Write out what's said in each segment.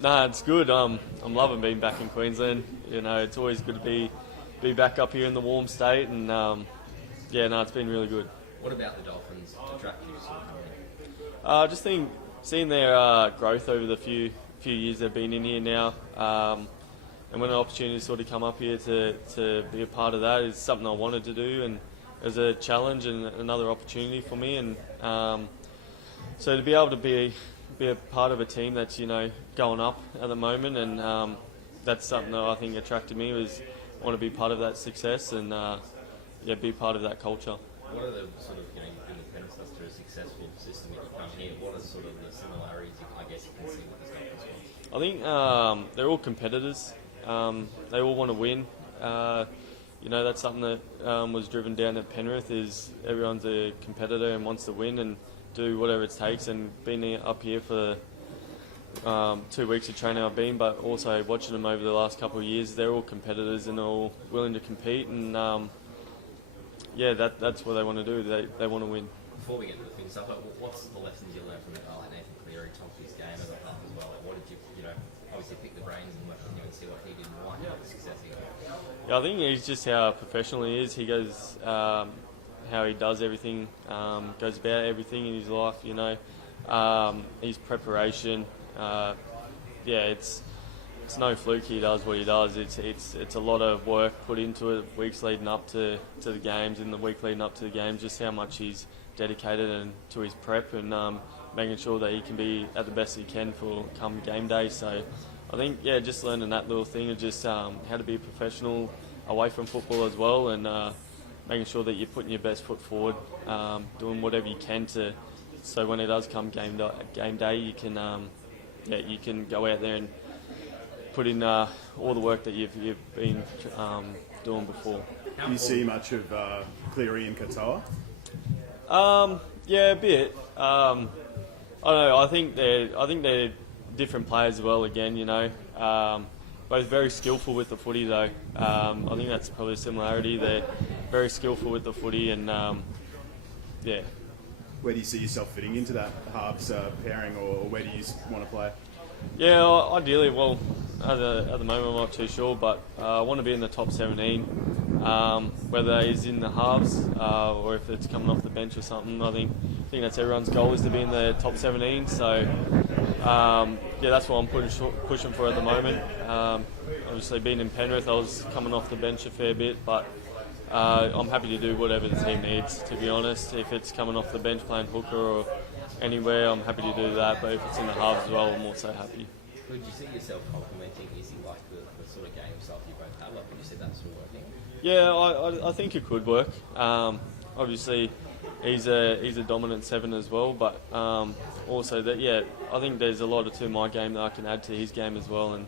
Nah, it's good. I'm loving being back in Queensland. You know, it's always good to be back up here in the warm state, and it's been really good. What about the Dolphins attract you to sort of coming in? Just think seeing their growth over the few years they've been in here now, and when an opportunity sort of come up here to be a part of that is something I wanted to do, and it was a challenge and another opportunity for me, and so to be able to be a part of a team that's going up at the moment, and that's something that I think attracted me, was want to be part of that success and be part of that culture. What are the sort of, you've been the predecessor to a successful system that you've come here? What are sort of the similarities, I guess, you can see with this Dolphins? I think they're all competitors. They all want to win. That's something that was driven down at Penrith, is everyone's a competitor and wants to win and do whatever it takes. And being up here for 2 weeks of training I've been, but also watching them over the last couple of years, they're all competitors and all willing to compete, and that's what they want to do. They want to win. Before we get into the things stuff, what's the lessons you learned from a guy like Nathan Cleary, top of his game as a half as well? Like, what did you obviously pick the brains and work with him and see what he did and why he had the success he got? Yeah, I think he's just how professional he is. He goes, how he does everything, goes about everything in his life. His preparation. It's no fluke he does what he does. It's a lot of work put into it, weeks leading up to the games, and the week leading up to the games, just how much he's dedicated and to his prep, and making sure that he can be at the best he can for come game day. So I think, just learning that little thing of just how to be a professional away from football as well, and making sure that you're putting your best foot forward, doing whatever you can so when it does come game day, you can go out there and put in all the work that you've been doing before. Do you see much of Cleary and Katoa? A bit. I don't know. I think they're different players as well. Again, both very skillful with the footy though. I think that's probably a similarity. They're very skillful with the footy, and Where do you see yourself fitting into that halves pairing, or where do you want to play? Yeah, ideally, well, at the moment I'm not too sure, but I want to be in the top 17, whether he's in the halves or if it's coming off the bench or something. I think that's everyone's goal, is to be in the top 17. So that's what I'm pushing for at the moment. Obviously, being in Penrith, I was coming off the bench a fair bit, but I'm happy to do whatever the team needs, to be honest. If it's coming off the bench playing hooker or anywhere, I'm happy to do that, but if it's in the halves as well, I'm also happy. Could you see yourself complementing Izzy, like the sort of game style you both have? Like, would you see that sort of working? Yeah, I think it could work. Obviously, he's a dominant 7 as well, but also that, I think there's a lot to my game that I can add to his game as well, and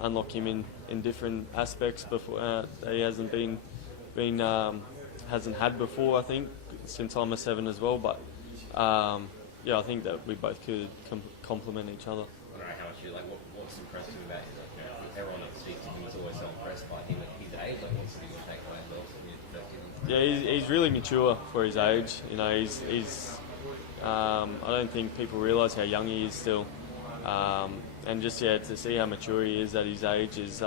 unlock him in different aspects before that he hasn't had before, I think, since I'm a 7 as well, but I think that we both could complement each other. I don't know how much you what's impressed you about everyone that speaks to him is always so impressed by him at his age. Like, what's the biggest takeaway as well from your perspective? Yeah, he's really mature for his age. He's I don't think people realise how young he is still, and just to see how mature he is at his age is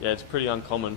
it's pretty uncommon.